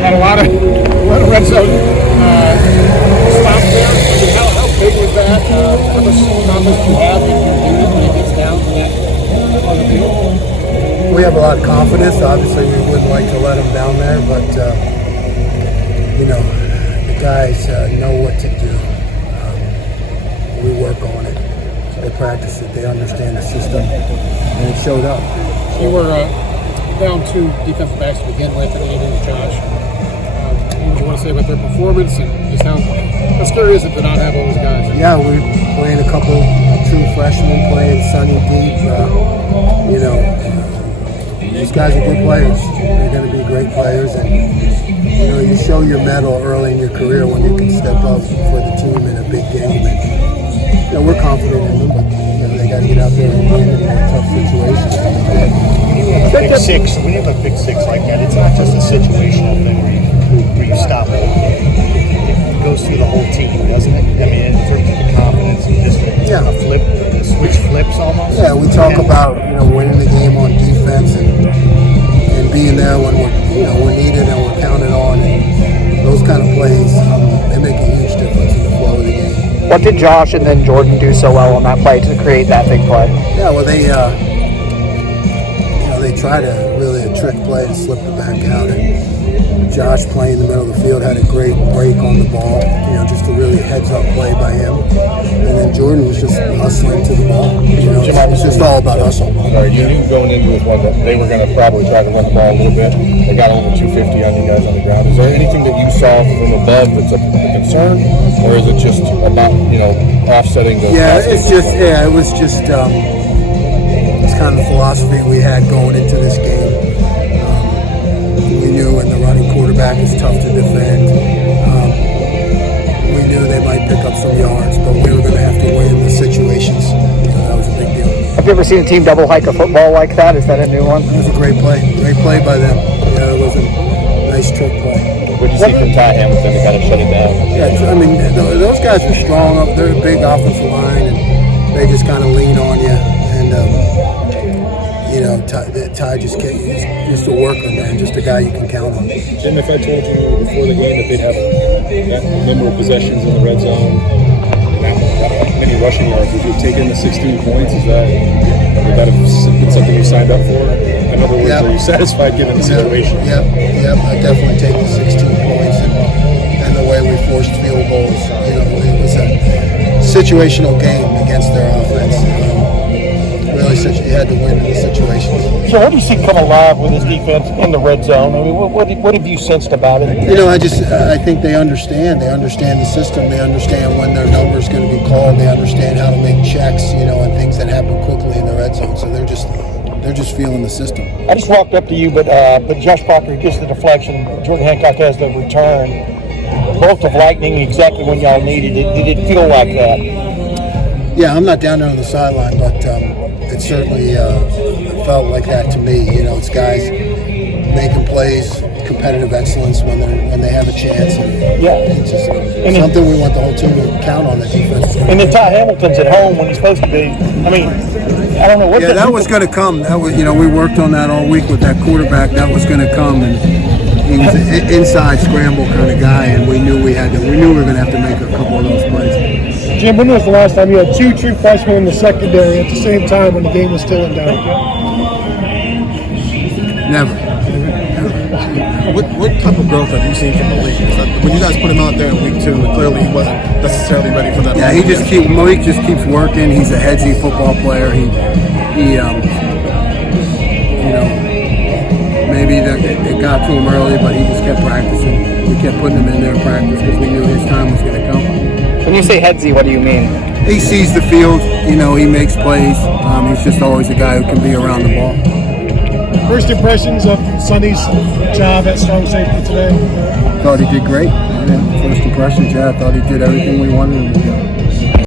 Had a lot of red zone stops there. I mean, how big was that? How much confidence do you have in your unit when it gets down to that on the field? We have a lot of confidence. Obviously, we wouldn't like to let them down there, but the guys know what to do. We work on it. They practice it. They understand the system, and it showed up. You were down 2 defensive backs to begin with, and then into Josh. What do you want to say about their performance and just how scary is it to not have all those guys? Yeah, we're playing a couple true freshmen, playing Sonny Deep. These guys are good players. They're going to be great players, and you show your mettle early in your career when you can step up for the team in a big game. And we're confident in them, but they got to get out there and win in tough situations. When you have a big six like that, it's not just a situational thing where you stop it. It goes through the whole team, doesn't it? I mean, in terms of the confidence, a flip, the switch flips almost. Yeah, we talk about winning the game on defense and being there when we're needed and we're counted on, and those kind of plays they make a huge difference in the flow of the game. What did Josh and then Jordan do so well on that play to create that big play? Yeah, well they tried a trick play and slipped it back out, and Josh playing in the middle of the field had a great break on the ball, just a really heads-up play by him. And then Jordan was just hustling to the ball. It's just all about hustle. You knew going into this one that they were going to probably try to run the ball a little bit. They got over 250 on you guys on the ground. Is there anything that you saw from above that's a concern, or is it just about offsetting the? Yeah, it was just it's kind of the philosophy we had going into this game. We knew when the running quarterback is tough to defend. We knew they might pick up some yards, but we were going to have to win the situations. That was a big deal. Have you ever seen a team double hike a football like that? Is that a new one? It was a great play. Great play by them. It was a nice trick play. What did you see from Ty Hamilton to kind of shut it down? Yeah, I mean, those guys are strong. They're a big offensive line, and they just kind of lean on you. And Ty just used to work on that, just a guy you can count on. Jim, if I told you before the game that they'd have that number of possessions in the red zone, that many rushing yards, would you have taken the 16 points? Would that have been something you signed up for? In other words, are you satisfied given the situation? Yep. I definitely take the 16 points and the way we forced field goals. It was a situational game against their offense. Really, you had to win in the situations. So what do you see come alive with this defense in the red zone? I mean, what have you sensed about it? I think they understand. They understand the system. They understand when their number is going to be called. They understand how to make checks, and things that happen quickly in the red zone. So they're just feeling the system. I just walked up to you, but Josh Proctor gets the deflection. Jordan Hancock has the return. Bolt of lightning exactly when y'all needed it. Did it feel like that? Yeah, I'm not down there on the sideline, but it certainly felt like that to me. It's guys making plays, competitive excellence when they have a chance, and it's just something we want the whole team to count on. The defense. And then Ty Hamilton's at home when he's supposed to be. I mean, I don't know what. Yeah, that was going to come. That was, we worked on that all week with that quarterback. That was going to come, and he was an inside scramble kind of guy, and we knew we were going to have to make a couple of those plays. Jim, when was the last time you had 2 true freshmen in the secondary at the same time when the game was still in doubt? Never. What type of growth have you seen from the league? When you guys put him out there in week 2, clearly he wasn't necessarily ready for that. Yeah, Malik just keeps working. He's a headsy football player. Maybe it got to him early, but he just kept practicing. We kept putting him in there in practice because we knew his time was going to come. When you say headsy, what do you mean? He sees the field. He makes plays. He's just always a guy who can be around the ball. First impressions of Sonny's job at strong safety today? Thought he did great. First impressions, I thought he did everything we wanted him to do.